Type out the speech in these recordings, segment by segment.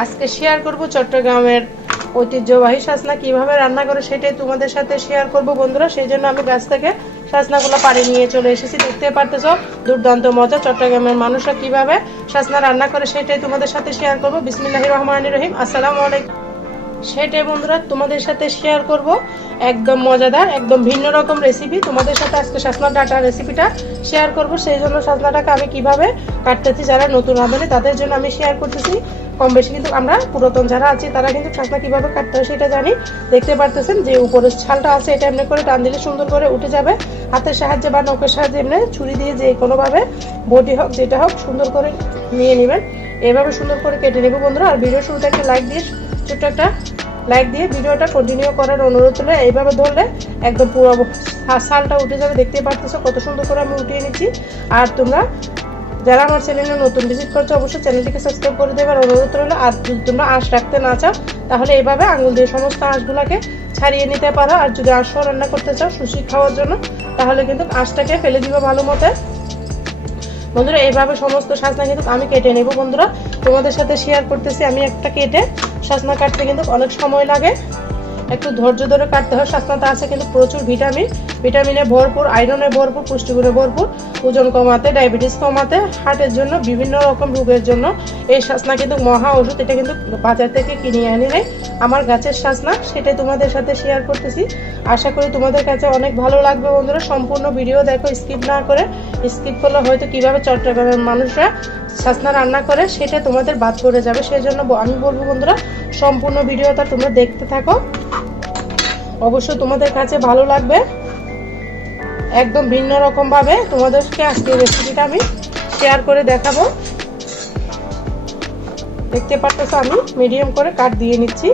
আজকে শেয়ার করব চট্টগ্রামের ঐতিহ্যবাহী সাজনা কিভাবে রান্না করে সেটাই তোমাদের সাথে শেয়ার করব বন্ধুরা। সেই জন্য আমি গাছ থেকে সাজনাগুলো পাড়ি নিয়ে চলে এসেছি। দেখতে পারতেছ দুর্দান্ত মজা। চট্টগ্রামের মানুষরা কিভাবে সাজনা রান্না করে সেটাই তোমাদের সাথে শেয়ার করব। বিসমিল্লাহির রহমানির রহিম। আসসালামু আলাইকুম। সেটাই বন্ধুরা তোমাদের সাথে শেয়ার করব। একদম মজাদার, একদম ভিন্ন রকম রেসিপি তোমাদের সাথে আজকে সাজনা ডাটা রেসিপিটা শেয়ার করব। সেই জন্য সাজনাটাকে আমি কিভাবে কাটতেছি, যারা নতুন রাঁধুনি তাদের জন্য আমি শেয়ার করতেছি। কম বেশি কিন্তু আমরা পুরাতন যারা আছি তারা কিন্তু সাজনা কিভাবে কাটতে হয় সেটা জানি। দেখতে পারতেছেন যে উপরের ছালটা আছে, এটা এমনি করে টান দিলে সুন্দর করে উঠে যাবে। হাতের সাহায্যে বা নখের সাহায্যে এমনি ছুরি দিয়ে যে কোনোভাবে বটি হোক যেটা হোক সুন্দর করে নিয়ে নেবেন। এভাবে সুন্দর করে কেটে নেব বন্ধুরা। আর ভিডিও শুরুতে একটা লাইক দিয়ে, ছোট্ট একটা লাইক দিয়ে ভিডিওটা কন্টিনিউ করার অনুরোধ হলো। এইভাবে ধরলে একদম পুরো ছালটা উঠে যাবে। দেখতে পারতেছো কত সুন্দর করে আমি উঠিয়ে নিচ্ছি। আর তোমরা যারা আমার চ্যানেলে নতুন ভিজিট করছো অবশ্যই চ্যানেলটিকে সাবস্ক্রাইব করে দেবার অনুরোধ রইলো। আর যদি তোমরা আঁশ রাখতে না চাও তাহলে এইভাবে আঙুল দিয়ে সমস্ত আঁশগুলোকে ছাড়িয়ে নিতে পারো। আর যদি আঁশ রান্না করতে চাও সুশি খাওয়ার জন্য তাহলে কিন্তু আঁশটাকে ফেলে দিবে ভালো মতো। বন্ধুরা এইভাবে সমস্ত সাজনা কিন্তু আমি কেটে নেব বন্ধুরা, তোমাদের সাথে শেয়ার করতেছি। আমি একটা কেটে সাজনা কাটতে কিন্তু অনেক সময় লাগে, একটু ধৈর্য ধরে কাটতে হয়। সাজনাতে আছে কিন্তু প্রচুর ভিটামিনে ভরপুর, আয়রনে ভরপুর, পুষ্টিগুণে ভরপুর। ওজন কমাতে, ডায়াবেটিস কমাতে, হার্টের জন্য, বিভিন্ন রকম রোগের জন্য এই সাজনা কিন্তু মহা ওষুধ। এটা কিন্তু বাজার থেকে কিনে আনি নাই, আমার গাছের সাজনা, সেটাই তোমাদের সাথে শেয়ার করতেছি। আশা করি তোমাদের কাছে অনেক ভালো লাগবে বন্ধুরা। সম্পূর্ণ ভিডিও দেখো, স্কিপ না করে। স্কিপ করলে হয়তো কিভাবে চট্টগ্রামের মানুষরা সাজনা রান্না করে সেটা তোমাদের বাদ পড়ে যাবে। সেই জন্য আমি বলবো বন্ধুরা সম্পূর্ণ ভিডিওটা তোমরা দেখতে থাকো, অবশ্যই তোমাদের কাছে ভালো লাগবে। একদম ভিন্ন রকম ভাবে তোমাদেরকে আজকে রেসিপিটা আমি শেয়ার করে দেখাবো। দেখতে পারতেছো আমি মিডিয়াম করে কাট দিয়ে নিচ্ছি।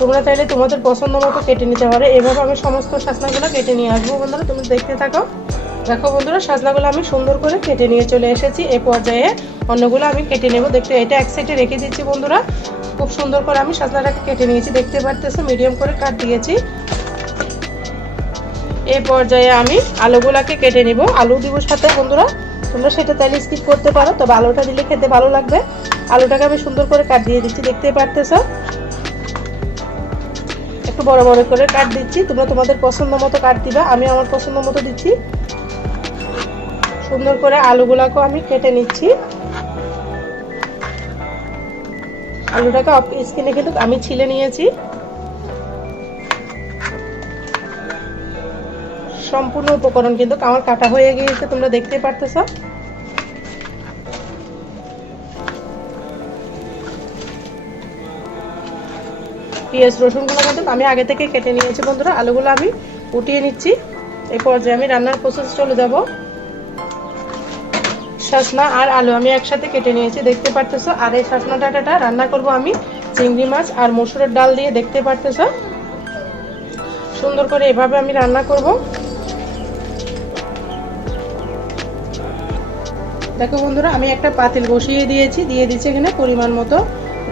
তোমরা চাইলে তোমাদের পছন্দ মতো কেটে নিতে পারো। এভাবে আমি সমস্ত সাজনাগুলো কেটে নিয়ে আসবো বন্ধুরা, তুমি দেখতে থাকো। দেখো বন্ধুরা সাজনাগুলো আমি সুন্দর করে কেটে নিয়ে চলে এসেছি। এই পর্যায়ে অন্যগুলো আমি কেটে নেব। দেখতে এটা এক সাইডে রেখে দিচ্ছি বন্ধুরা। খুব সুন্দর করে আমি সাজনাটাকে কেটে নিয়েছি, দেখতে পারতেছো মিডিয়াম করে কাট দিয়েছি। এই পর্যায়ে আমি আলুগুলাকে কেটে নিব। আলু দিব সাথে বন্ধুরা, তোমরা সেটা চাইলে স্কিপ করতে পারো, তবে আলুটা দিলে খেতে ভালো লাগবে। আলুটাকে আমি সুন্দর করে কাট দিয়ে দিচ্ছি, দেখতে পারতেছো একটু বড় বড় করে কাট দিচ্ছি। তোমরা তোমাদের পছন্দ মতো কাট দিবা, আমি আমার পছন্দ মতো দিচ্ছি। সুন্দর করে আলুগুলাকেও আমি কেটে নিচ্ছি। আলুটাকে অফ স্কিনে কিন্তু আমি ছিলে নিয়েছি। সম্পূর্ণ উপকরণ কিন্তু আমার কাটা হয়ে গিয়েছে, তোমরা দেখতে পারতেছো। পেঁয়াজ রসুনগুলো কিন্তু আমি আগে থেকে কেটে নিয়েছি বন্ধুরা। আলুগুলো আমি উঠিয়ে নিচ্ছি। এই পর্যায়ে আমি রান্নার প্রসেসে চলে যাব। সাজনা আর আলু আমি একসাথে কেটে নিয়েছি, দেখতে পারতেছো। আর এই সাজনা ডাঁটাটা রান্না করব আমি চিংড়ি মাছ আর মসুরের ডাল দিয়ে, দেখতে পারতেছো। সুন্দর করে এভাবে আমি রান্না করব। দেখো বন্ধুরা আমি একটা পাতিল বসিয়ে দিয়েছি, দিয়ে দিচ্ছি এখানে পরিমাণ মতো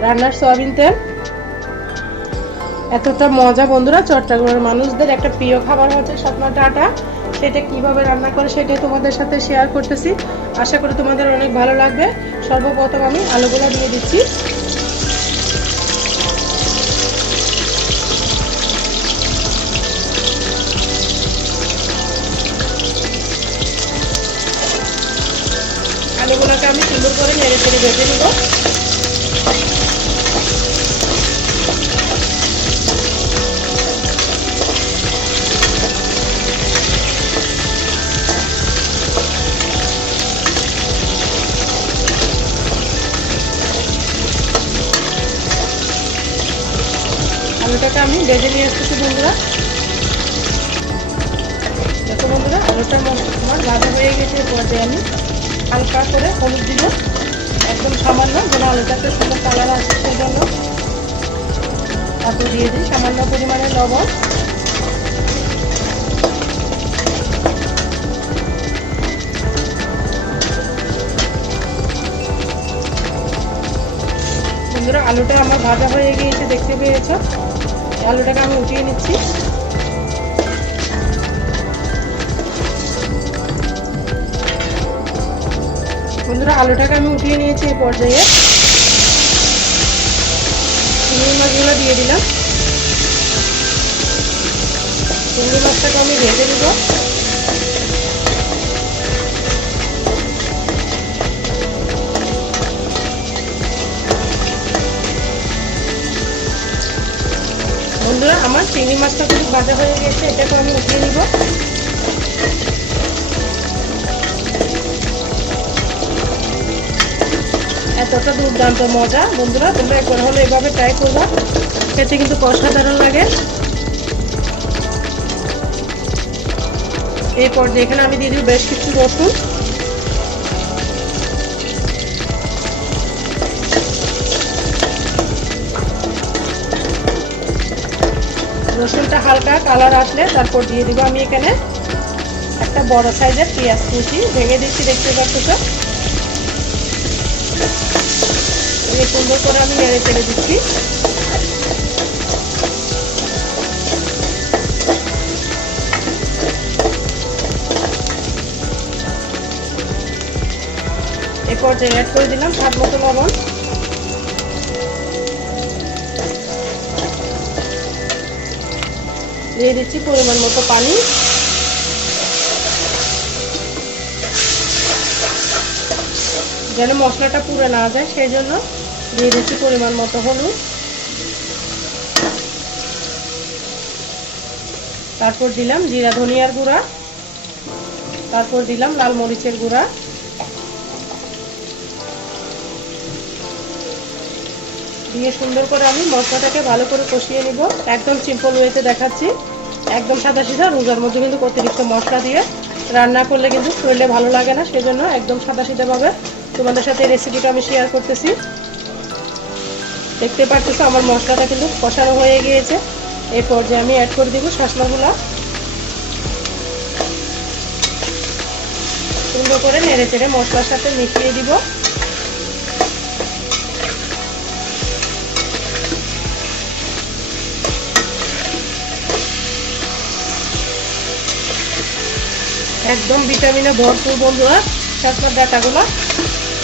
রান্নার সয়াবিন তেল। এতটা মজা বন্ধুরা, চট্টগ্রামের মানুষদের একটা প্রিয় খাবার হচ্ছে সাজনা ডাঁটা। সেটা কিভাবে রান্না করে সেটাই তোমাদের সাথে শেয়ার করতেছি। আশা করি তোমাদের অনেক ভালো লাগবে। সর্বপ্রথম আমি আলুগুলো দিয়ে দিচ্ছি। আলুগুলোকে আমি সুন্দর করে নেড়ে চেড়ে ভেজে নেব। আলুটাকে আমি ভেজে নিয়ে আসতেছি বন্ধুরা। দেখো বন্ধুরা আলুটা আমার ভাজা হয়ে গেছে। পর্যায়ে আমি হালকা করে হলুদ দিব, একদম সামান্য, যেন আলুটাতে সুন্দর কালার আসে সেই জন্য। তারপর দিয়ে দিই সামান্য পরিমাণে লবণ। বন্ধুরা আলুটা আমার ভাজা হয়ে গিয়েছে, দেখতে পেয়েছো। আলুটাকে আমি উঠিয়ে নিচ্ছি। বন্ধুরা আলুটাকে আমি উঠিয়ে নিয়েছি। এই পর্যায়ে মাছগুলো দিয়ে দিলাম। চিংড়ি মাছটাকে আমি ভেজে নিব। বন্ধুরা আমার চিংড়ি মাছটা কিন্তু ভাজা হয়ে গেছে, এটাকে আমি উঠিয়ে নিব। এতটা দুর্দান্ত মজা বন্ধুরা, তোমরা একবার হলে এভাবে ট্রাই করবা, খেতে কিন্তু অসাধারণ লাগে। এই পর্যায়ে এখানে আমি দিয়ে দিব বেশ কিছু রসুন। রসুনটা হালকা কালার আসলে তারপর দিয়ে দিব আমি এখানে একটা বড় সাইজের পেঁয়াজ কুচি ভেঙে দিচ্ছি, দেখতে পাচ্ছ। সুন্দর করে আমি নেড়ে চেড়ে দিচ্ছি। এ পর্যায়ে অ্যাড করে দিলাম স্বাদ মতো লবণ। দিয়ে দিচ্ছি পরিমাণ মতো পানি। যেন মশলাটা পুড়ে না যায় সেই জন্য দিয়ে দিচ্ছি পরিমাণ মতো হলুদ। তারপর দিলাম জিরা ধনিয়ার গুঁড়া, তারপর দিলাম লাল মরিচের গুঁড়া, দিয়ে সুন্দর করে আমি মশলাটাকে ভালো করে কষিয়ে নিব। একদম সিম্পল ওয়েতে দেখাচ্ছি, একদম সাদা সিধা। রোজার মধ্যে কিন্তু অতিরিক্ত মশলা দিয়ে রান্না করলে কিন্তু শরীরে ভালো লাগে না, সেজন্য একদম সাদা সিধাভাবে তোমাদের সাথে রেসিপিটা আমি শেয়ার করতেছি। দেখতে পাচ্ছ আমার মশলাটা কিন্তু কষানো হয়ে গিয়েছে। এই পর্যায়ে আমি অ্যাড করে দিব শাঁসলাগুলা। সুন্দর করে নেড়ে চেড়ে মশলার সাথে মিশিয়ে দিব। একদম ভিটামিনে ভরপুর বন্ধুরা শাঁসলার ডাঁটাগুলো।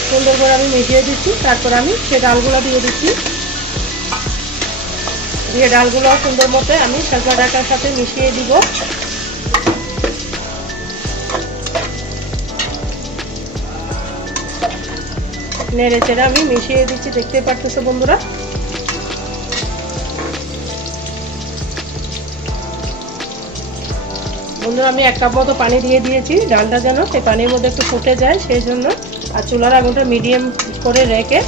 সুন্দর করে আমি মিশিয়ে দিচ্ছি। তারপর আমি সেই ডালগুলো দিয়ে দিচ্ছি। দিয়ে ডালগুলো সুন্দর মতো আমি শাঁসলার ডাঁটার সাথে মিশিয়ে দিব। নেড়ে চেড়ে আমি মিশিয়ে দিচ্ছি, দেখতে পারতেছো বন্ধুরা। বন্ধুরা আমি 1 কাপ মতো পানি দিয়ে দিয়েছি, ডালটা যেন সেই পানির মধ্যে একটু ফুটে যায় সেই জন্য। আর চুলার আগুনটা মিডিয়াম করে রেখে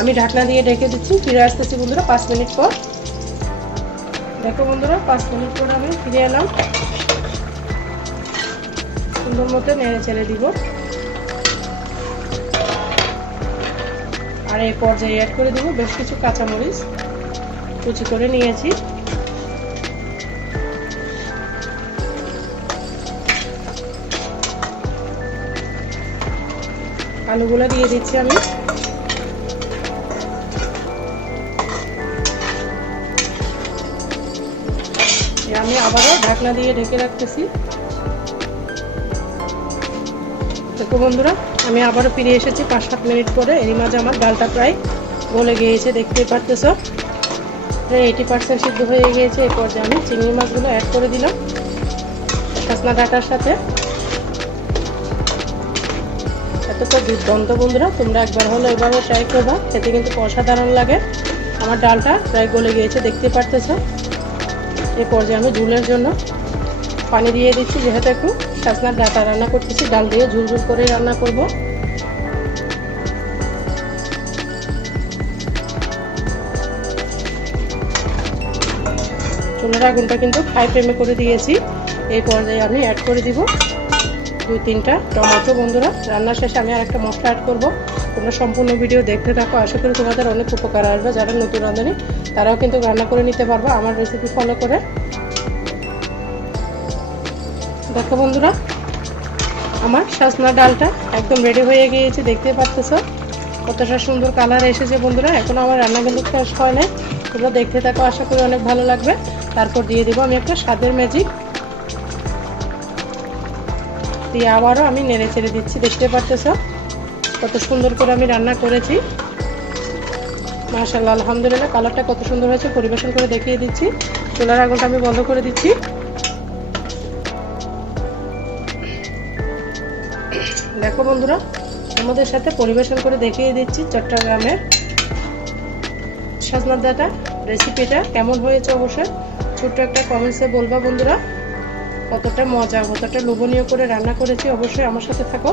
আমি ঢাকনা দিয়ে ঢেকে দিচ্ছি। ফিরে আসতেছি বন্ধুরা 5 মিনিট পর। দেখো বন্ধুরা 5 মিনিট পর আমি ফিরে এলাম। সুন্দর মতো নেড়ে চেড়ে দিব। আর এই পর্যায়ে অ্যাড করে দিব বেশ কিছু কাঁচামরিচ কুচি করে নিয়েছি। আলুগুলো দিয়ে দিচ্ছি আমি। আমি আবারও ঢাকনা দিয়ে ঢেকে রাখতেছি। দেখো বন্ধুরা আমি আবারও ফিরে এসেছি 5-7 মিনিট পরে। এরই মাঝে আমার ডালটা প্রায় গলে গিয়েছে, দেখতেই পারতেছো। 80% সিদ্ধ হয়ে গিয়েছে। এই পর্যায়ে আমি চিংড়ি মাছগুলো অ্যাড করে দিলাম শাঁসলা ডাঁটার সাথে। এতটা দুর্দান্ত বন্ধুরা, তোমরা একবার হলো এভাবে ট্রাই করবা, খেতে কিন্তু অসাধারণ লাগে। আমার ডালটা প্রায় গলে গিয়েছে, দেখতে পারতেছো। এই পর্যায়ে আমি ঝুলের জন্য পানি দিয়ে দিচ্ছি, যেহেতু একটু শাঁসলার ডাঁটা রান্না করতেছি, ডাল দিয়ে ঝুল ঝুল করে রান্না করব। চুলার আগুনটা কিন্তু হাই ফ্লেমে করে দিয়েছি। এই পর্যায়ে আমি অ্যাড করে দিব 2-3টা টমেটো। বন্ধুরা রান্নার শেষে আমি আরেকটা মশলা অ্যাড করব। তোমরা সম্পূর্ণ ভিডিও দেখতে থাকো, আশা করি তোমাদের অনেক উপকার আসবে। যারা নতুন রাঁধুনি তারাও কিন্তু রান্না করে নিতে পারবে আমার রেসিপি ফলো করে। দেখো বন্ধুরা আমার শাঁসলা ডালটা একদম রেডি হয়ে গিয়েছে, দেখতে পাচ্তেছো কতটা সুন্দর কালার এসেছে। বন্ধুরা এখন আমার রান্না কিন্তু শেষ হয় নাই, তোমরা দেখতে থাকো, আশা করি অনেক ভালো লাগবে। তারপর দিয়ে দেবো আমি একটা স্বাদের ম্যাজিক, দিয়ে আবারও আমি নেড়ে চেড়ে দিচ্ছি। দেখতে পাচ্তেছো কত সুন্দর করে আমি রান্না করেছি। মাশাআল্লাহ, আলহামদুলিল্লাহ, কালারটা কত সুন্দর হয়েছে। পরিবেশন করে দেখিয়ে দিচ্ছি। চুলার আগুনটা আমি বন্ধ করে দিচ্ছি। দেখো বন্ধুরা, আমাদের সাথে পরিবেশন করে দেখিয়ে দিচ্ছি চট্টগ্রামের সজনা ডাঁটা রেসিপিটা কেমন হয়েছে। অবশ্যই ছোট্ট একটা কমেন্টসে বলবা বন্ধুরা, কতটা মজা, কতটা লোভনীয় করে রান্না করেছি। অবশ্যই আমার সাথে থাকো।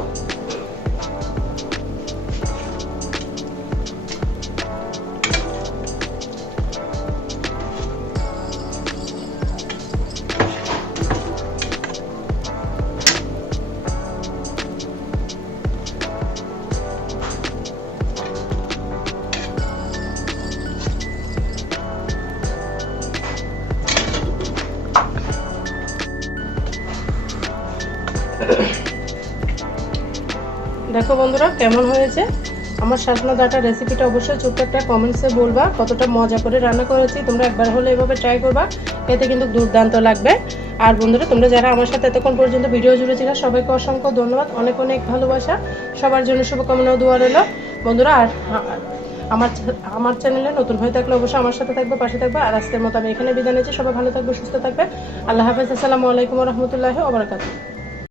দেখো বন্ধুরা কেমন হয়েছে আমার সজনা ডাঁটা রেসিপিটা। অবশ্যই ছোট্ট একটা কমেন্টসে বলবা কতটা মজা করে রান্না করেছি। তোমরা একবার হলে এভাবে ট্রাই করবা, এতে কিন্তু দুর্দান্ত লাগবে। আর বন্ধুরা, তোমরা যারা আমার সাথে এতক্ষণ পর্যন্ত ভিডিও জুড়ে ছিল, সবাইকে অসংখ্য ধন্যবাদ, অনেক অনেক ভালোবাসা। সবার জন্য শুভকামনা ও দোয়া রইল বন্ধুরা। আর আমার চ্যানেলে নতুন হয়ে থাকলে অবশ্যই আমার সাথে থাকবে, পাশে থাকবে। আর আজকের মতো আমি এখানে বিদায় নিচ্ছি। সবাই ভালো থাকবে, সুস্থ থাকবে। আল্লাহ হাফেজ। আসসালামু আলাইকুম ওয়া রাহমাতুল্লাহি ওয়া বারাকাতুহু।